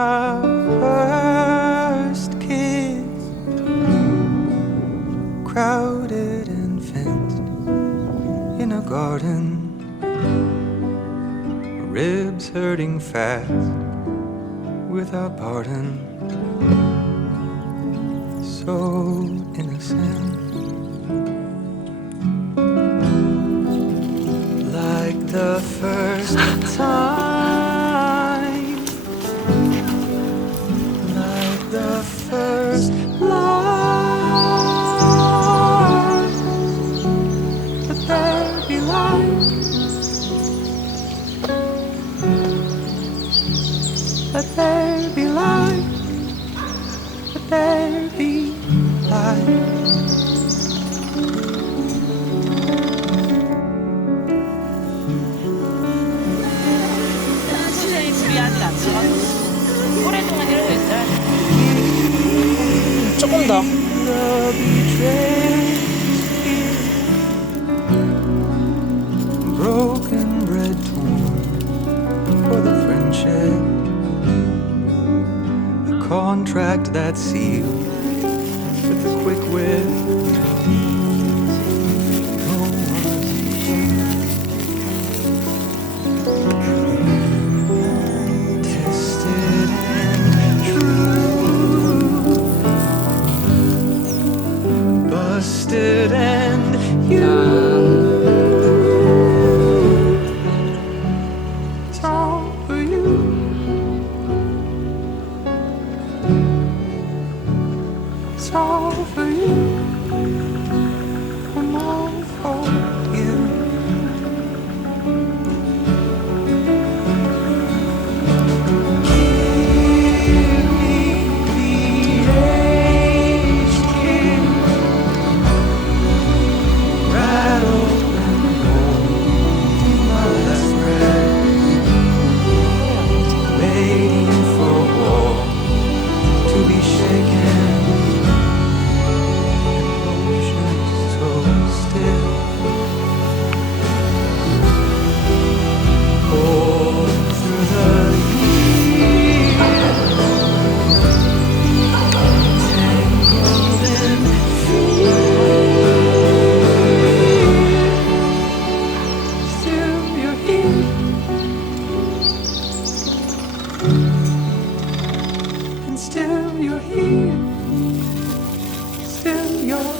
our first kiss, crowded and fenced in a garden, ribs hurting fast without pardon, so innocent, like the first time, like the first love. But there be light, let there be light, let there be light. 시간이 지리하지 않지만 오랫동안 이러고 있어요. 조금 더. The betrayed broken bread torn for the friendship, a contract that's sealed with a quick whip. No one's tested and true, busted and you. It's all for you. It's all for you. I'm all for you. Give me the aged king, rattle and roll my last breath, waiting for war to be shaken, emotions so still. All through the years, tangled in fear, still you're here, and still you're here, still you're